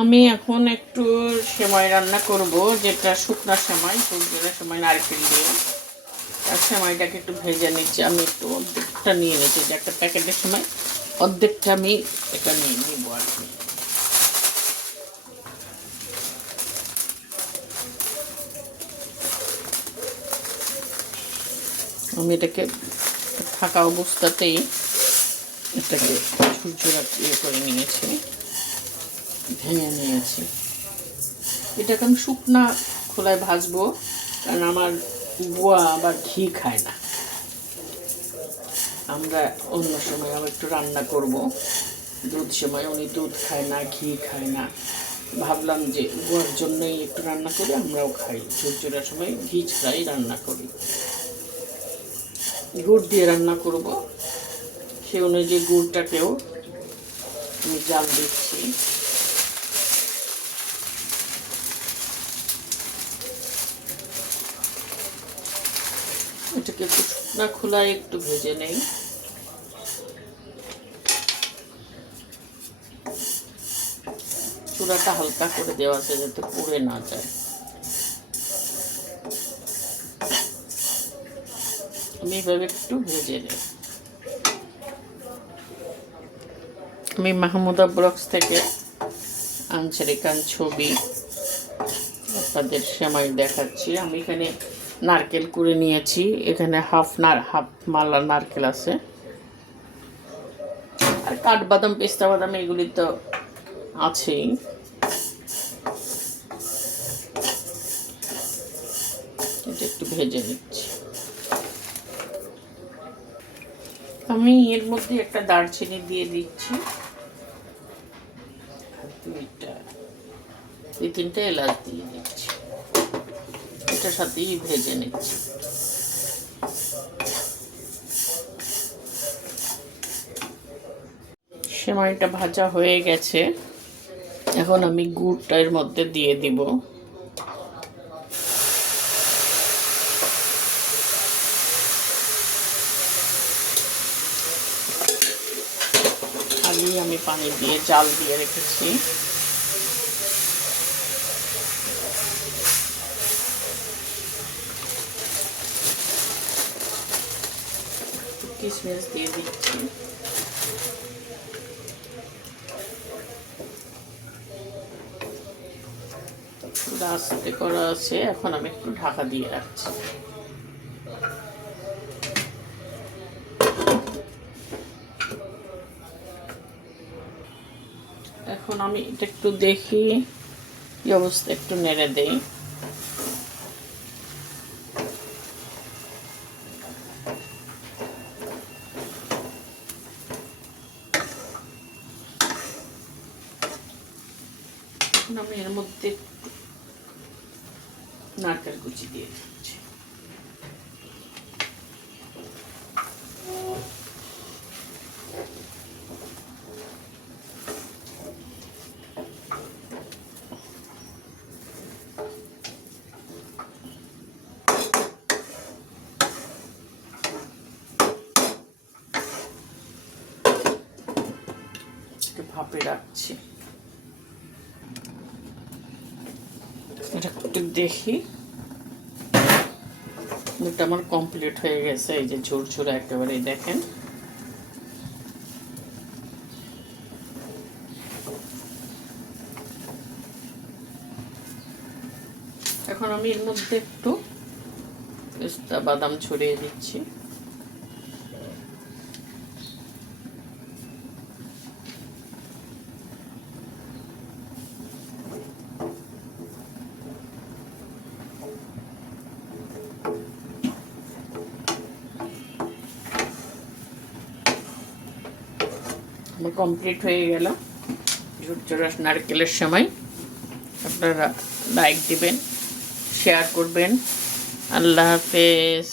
আমি এখন একটু সেমাই রান্না করব, যেটা শুকনা সেমাই, ফুলকপির সেমাই নারকেল দিয়ে। আর সেমাইটাকে একটু ভেজে নিচ্ছি। আমি একটু অর্ধেকটা নিয়ে নিচ্ছি, যে একটা প্যাকেটের সেমাই অর্ধেকটা আমি এটা নিয়ে নিব আর কি। আমি এটাকে থাকা অবস্থাতেই এটাকে ঝুরঝুরা করে নিয়েছি, ভেঙে নিয়েছি। এটাকে আমি শুকনা খোলায় ভাজবো, কারণ আমার বুয়া আবার ঘি খায় না। আমরা অন্য সময় আবার একটু রান্না করব, দুধ সময় উনি দুধ খায় না, ঘি খায় না। ভাবলাম যে বুয়ার জন্যই একটু রান্না করি, আমরাও খাই। ঝুরঝুরার সময় ঘি ছাড়াই রান্না করি, গুড় দিয়ে রান্না করব। সে অনুযায়ী গুড়টাকেও আমি জাল দিচ্ছি। এটাকে একটু শুকনা খোলায় একটু ভেজে নেই। চূড়াটা হালকা করে দেওয়া আছে যাতে পুড়ে না যায়। আমি এভাবে একটু ভেজে নেই। আমি মাহমুদা ব্লগস থেকে আঞ্চলিকান ছবি আপনাদের সেমাই দেখাচ্ছি। আমি এখানে নারকেল কুড়ে নিয়েছি, এখানে হাফ মালা নারকেল আছে, আর কাঠবাদাম, পেস্তা বাদাম এগুলি তো আছেই। এটা একটু ভেজে নিচ্ছি। আমি এর মধ্যে একটা দারচিনি দিয়ে দিচ্ছি, দুই তিনটা এলাচ দিয়ে দিচ্ছি। এটার সাথেই ভেজে নিচ্ছি। সেমাইটা ভাজা হয়ে গেছে, এখন আমি গুড়টা এর মধ্যে দিয়ে দিব। আগেই আমি পানি দিয়ে জাল দিয়ে রেখেছি। কিশমিশ দিয়ে দিচ্ছি। আস্তে করা আছে, এখন আমি একটু ঢাকা দিয়ে রাখছি। এখন আমি এটা একটু দেখি কি অবস্থা, একটু নেড়ে দেই। আমি এর মধ্যে নারকেল কুচি দিয়ে দিচ্ছি। ভাপে রাখছি। এটা একটু দেখি, এটা আমার কমপ্লিট হয়ে গেছে। এই যে ঝুরঝুরা একেবারে দেখেন। এখন আমি এর মধ্যে একটু পেস্তা বাদাম ছড়িয়ে দিচ্ছি। আমার কমপ্লিট হয়ে গেল ঝুরঝুরা নারকেলের সেমাই। আপনারা লাইক দিবেন, শেয়ার করবেন। আল্লাহ হাফেজ।